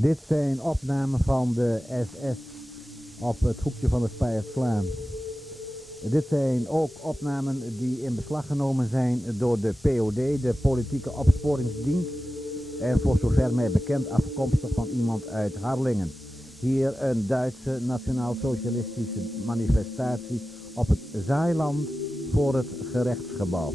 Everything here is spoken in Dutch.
Dit zijn opnamen van de SS op het hoekje van de Speyerslaan. Dit zijn ook opnamen die in beslag genomen zijn door de POD, de Politieke Opsporingsdienst. En voor zover mij bekend afkomstig van iemand uit Harlingen. Hier een Duitse nationaal-socialistische manifestatie op het Zaailand voor het gerechtsgebouw.